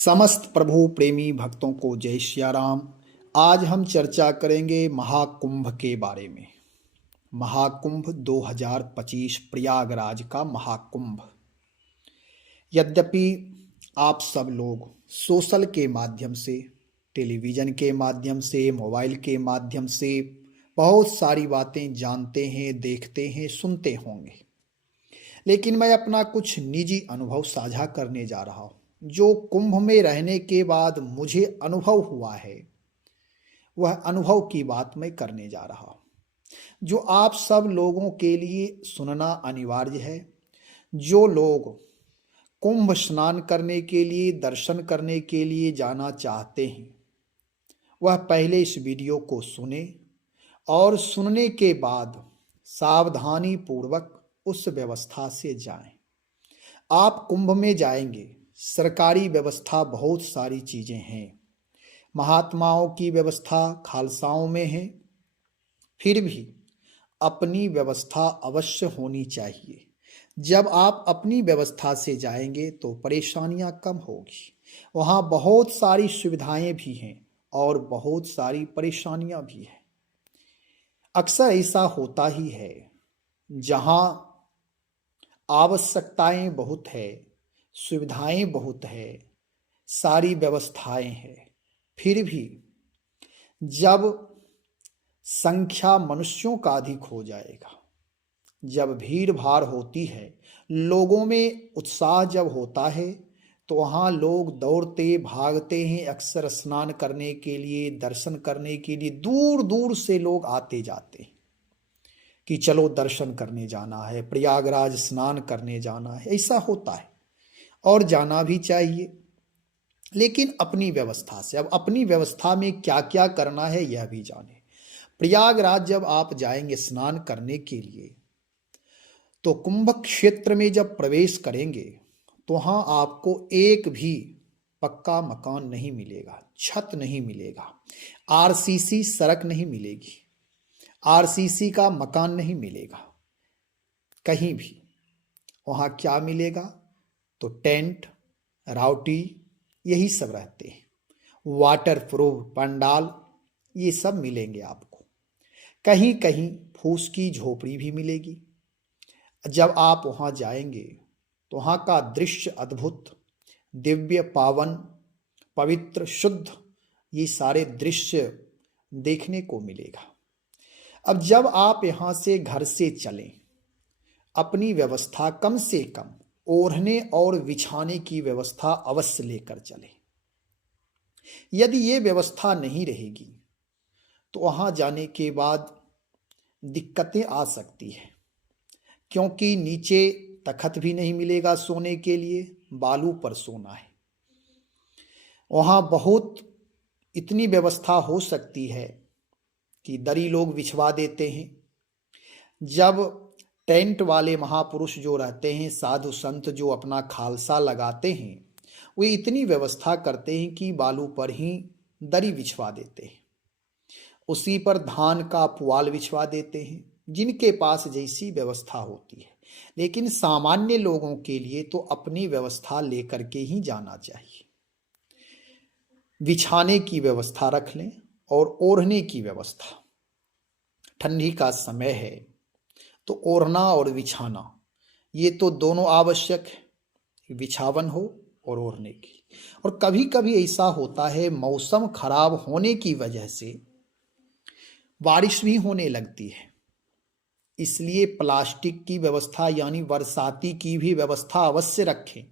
समस्त प्रभु प्रेमी भक्तों को जय सिया राम। आज हम चर्चा करेंगे महाकुंभ के बारे में। महाकुंभ 2025 प्रयागराज का महाकुंभ। यद्यपि आप सब लोग सोशल के माध्यम से, टेलीविज़न के माध्यम से, मोबाइल के माध्यम से बहुत सारी बातें जानते हैं, देखते हैं, सुनते होंगे, लेकिन मैं अपना कुछ निजी अनुभव साझा करने जा रहा हूँ। जो कुंभ में रहने के बाद मुझे अनुभव हुआ है, वह अनुभव की बात मैं करने जा रहा हूँ, जो आप सब लोगों के लिए सुनना अनिवार्य है। जो लोग कुंभ स्नान करने के लिए, दर्शन करने के लिए जाना चाहते हैं, वह पहले इस वीडियो को सुने और सुनने के बाद सावधानी पूर्वक उस व्यवस्था से जाएं। आप कुंभ में जाएंगे, सरकारी व्यवस्था बहुत सारी चीज़ें हैं, महात्माओं की व्यवस्था खालसाओं में है, फिर भी अपनी व्यवस्था अवश्य होनी चाहिए। जब आप अपनी व्यवस्था से जाएंगे तो परेशानियां कम होगी। वहाँ बहुत सारी सुविधाएं भी हैं और बहुत सारी परेशानियां भी हैं। अक्सर ऐसा होता ही है, जहाँ आवश्यकताएं बहुत है, सुविधाएं बहुत है, सारी व्यवस्थाएं हैं, फिर भी जब संख्या मनुष्यों का अधिक हो जाएगा, जब भीड़ भाड़ होती है, लोगों में उत्साह जब होता है, तो वहाँ लोग दौड़ते भागते हैं। अक्सर स्नान करने के लिए, दर्शन करने के लिए दूर दूर से लोग आते जाते हैं कि चलो दर्शन करने जाना है, प्रयागराज स्नान करने जाना है। ऐसा होता है और जाना भी चाहिए, लेकिन अपनी व्यवस्था से। अब अपनी व्यवस्था में क्या क्या करना है यह भी जाने। प्रयागराज जब आप जाएंगे स्नान करने के लिए, तो कुंभ क्षेत्र में जब प्रवेश करेंगे तो वहाँ आपको एक भी पक्का मकान नहीं मिलेगा, छत नहीं मिलेगा, आरसीसी सड़क नहीं मिलेगी, आरसीसी का मकान नहीं मिलेगा कहीं भी। वहाँ क्या मिलेगा? तो टेंट, राउटी, यही सब रहते हैं। वाटर प्रूफ पंडाल, ये सब मिलेंगे आपको। कहीं कहीं फूस की झोपड़ी भी मिलेगी। जब आप वहाँ जाएंगे तो वहाँ का दृश्य अद्भुत, दिव्य, पावन, पवित्र, शुद्ध, ये सारे दृश्य देखने को मिलेगा। अब जब आप यहाँ से घर से चलें, अपनी व्यवस्था कम से कम ओढ़ने और बिछाने की व्यवस्था अवश्य लेकर चलें। यदि ये व्यवस्था नहीं रहेगी तो वहाँ जाने के बाद दिक्कतें आ सकती हैं, क्योंकि नीचे तखत भी नहीं मिलेगा सोने के लिए, बालू पर सोना है। वहाँ बहुत इतनी व्यवस्था हो सकती है कि दरी लोग बिछवा देते हैं। जब टेंट वाले महापुरुष जो रहते हैं, साधु संत जो अपना खालसा लगाते हैं, वे इतनी व्यवस्था करते हैं कि बालू पर ही दरी बिछवा देते हैं, उसी पर धान का पुआल बिछवा देते हैं, जिनके पास जैसी व्यवस्था होती है। लेकिन सामान्य लोगों के लिए तो अपनी व्यवस्था लेकर के ही जाना चाहिए। बिछाने की व्यवस्था रख लें और ओढ़ने की व्यवस्था। ठंडी का समय है तो ओढ़ना और बिछाना, ये तो दोनों आवश्यक है, बिछावन हो और ओढ़ने की। और कभी कभी ऐसा होता है, मौसम खराब होने की वजह से बारिश भी होने लगती है, इसलिए प्लास्टिक की व्यवस्था यानी बरसाती की भी व्यवस्था अवश्य रखें।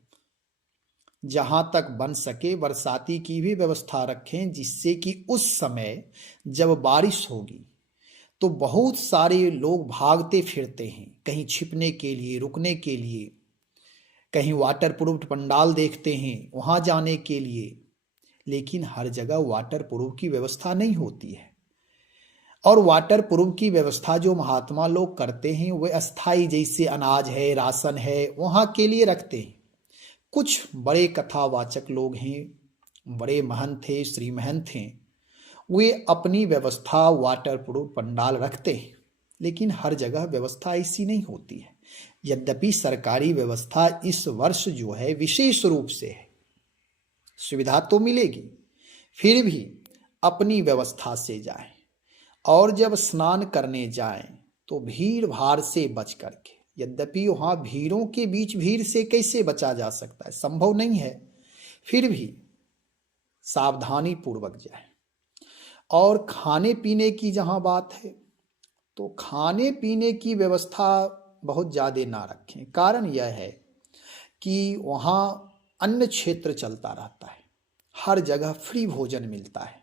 जहां तक बन सके बरसाती की भी व्यवस्था रखें, जिससे कि उस समय जब बारिश होगी तो बहुत सारे लोग भागते फिरते हैं, कहीं छिपने के लिए, रुकने के लिए, कहीं वाटर प्रूफ पंडाल देखते हैं वहाँ जाने के लिए। लेकिन हर जगह वाटर प्रूफ की व्यवस्था नहीं होती है, और वाटर प्रूफ की व्यवस्था जो महात्मा लोग करते हैं वे अस्थाई, जैसे अनाज है, राशन है, वहाँ के लिए रखते हैं। कुछ बड़े कथावाचक लोग हैं, बड़े महंत थे, श्री महंत हैं, वे अपनी व्यवस्था वाटर प्रूफ पंडाल रखते हैं, लेकिन हर जगह व्यवस्था ऐसी नहीं होती है। यद्यपि सरकारी व्यवस्था इस वर्ष जो है विशेष रूप से है, सुविधा तो मिलेगी, फिर भी अपनी व्यवस्था से जाएं। और जब स्नान करने जाएं तो भीड़ भाड़ से बच करके, यद्यपि वहां भीड़ों के बीच भीड़ से कैसे बचा जा सकता है, संभव नहीं है, फिर भी सावधानी पूर्वक जाएं। और खाने पीने की जहां बात है तो खाने पीने की व्यवस्था बहुत ज़्यादा ना रखें। कारण यह है कि वहाँ अन्न क्षेत्र चलता रहता है, हर जगह फ्री भोजन मिलता है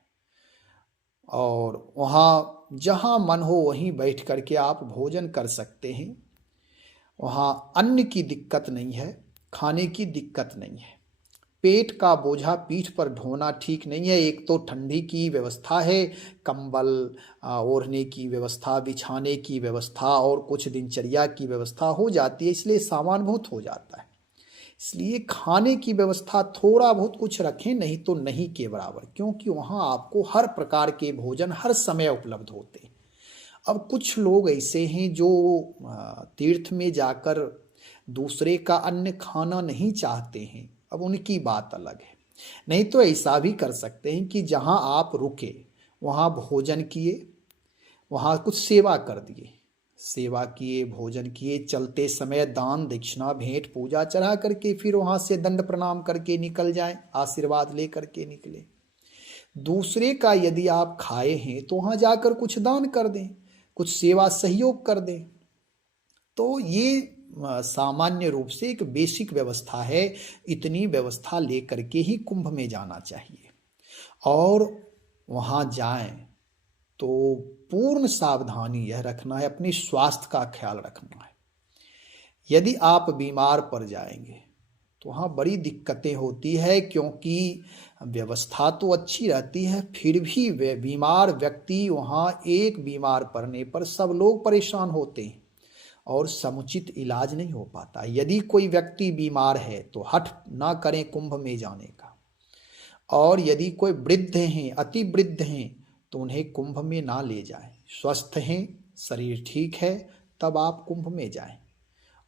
और वहाँ जहाँ मन हो वहीं बैठ करके आप भोजन कर सकते हैं। वहाँ अन्न की दिक्कत नहीं है, खाने की दिक्कत नहीं है। पेट का बोझा पीठ पर ढोना ठीक नहीं है। एक तो ठंडी की व्यवस्था है, कंबल ओढ़ने की व्यवस्था, बिछाने की व्यवस्था और कुछ दिनचर्या की व्यवस्था हो जाती है, इसलिए सामान्यभूत हो जाता है। इसलिए खाने की व्यवस्था थोड़ा बहुत कुछ रखें, नहीं तो नहीं के बराबर, क्योंकि वहाँ आपको हर प्रकार के भोजन हर समय उपलब्ध होते हैं। अब कुछ लोग ऐसे हैं जो तीर्थ में जाकर दूसरे का अन्न खाना नहीं चाहते हैं, अब उनकी बात अलग है। नहीं तो ऐसा भी कर सकते हैं कि जहाँ आप रुके वहाँ भोजन किए, वहाँ कुछ सेवा कर दिए, सेवा किए, भोजन किए, चलते समय दान दक्षिणा भेंट पूजा चढ़ा करके फिर वहाँ से दंड प्रणाम करके निकल जाएं, आशीर्वाद ले करके निकले। दूसरे का यदि आप खाए हैं तो वहाँ जाकर कुछ दान कर दें, कुछ सेवा सहयोग कर दें। तो ये सामान्य रूप से एक बेसिक व्यवस्था है। इतनी व्यवस्था लेकर के ही कुंभ में जाना चाहिए। और वहाँ जाएं तो पूर्ण सावधानी यह रखना है, अपने स्वास्थ्य का ख्याल रखना है। यदि आप बीमार पड़ जाएंगे तो वहाँ बड़ी दिक्कतें होती है, क्योंकि व्यवस्था तो अच्छी रहती है, फिर भी बीमार व्यक्ति वहाँ एक बीमार पड़ने पर सब लोग परेशान होते हैं और समुचित इलाज नहीं हो पाता। यदि कोई व्यक्ति बीमार है तो हठ ना करें कुंभ में जाने का। और यदि कोई वृद्ध हैं, अति वृद्ध हैं, तो उन्हें कुंभ में ना ले जाएं। स्वस्थ हैं, शरीर ठीक है, तब आप कुंभ में जाएं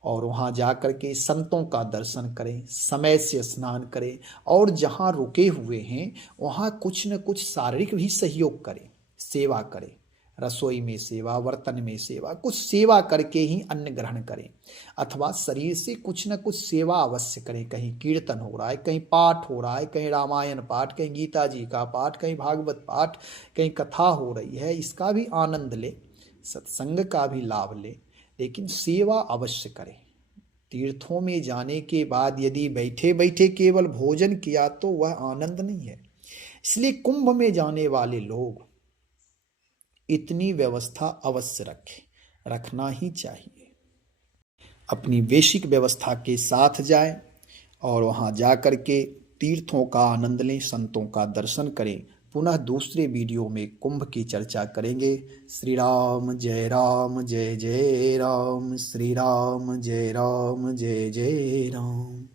और वहाँ जा कर के संतों का दर्शन करें, समय से स्नान करें और जहाँ रुके हुए हैं वहाँ कुछ न कुछ शारीरिक भी सहयोग करें, सेवा करें, रसोई में सेवा, बर्तन में सेवा, कुछ सेवा करके ही अन्न ग्रहण करें। अथवा शरीर से कुछ न कुछ सेवा अवश्य करें। कहीं कीर्तन हो रहा है, कहीं पाठ हो रहा है, कहीं रामायण पाठ, कहीं गीता जी का पाठ, कहीं भागवत पाठ, कहीं कथा हो रही है, इसका भी आनंद लें, सत्संग का भी लाभ लें, लेकिन सेवा अवश्य करें। तीर्थों में जाने के बाद यदि बैठे बैठे केवल भोजन किया तो वह आनंद नहीं है। इसलिए कुंभ में जाने वाले लोग इतनी व्यवस्था अवश्य रखें, रखना ही चाहिए। अपनी बेसिक व्यवस्था के साथ जाएं और वहाँ जा कर के तीर्थों का आनंद लें, संतों का दर्शन करें। पुनः दूसरे वीडियो में कुंभ की चर्चा करेंगे। श्री राम जय राम, जय जय राम, श्री राम जय राम, जय जय राम।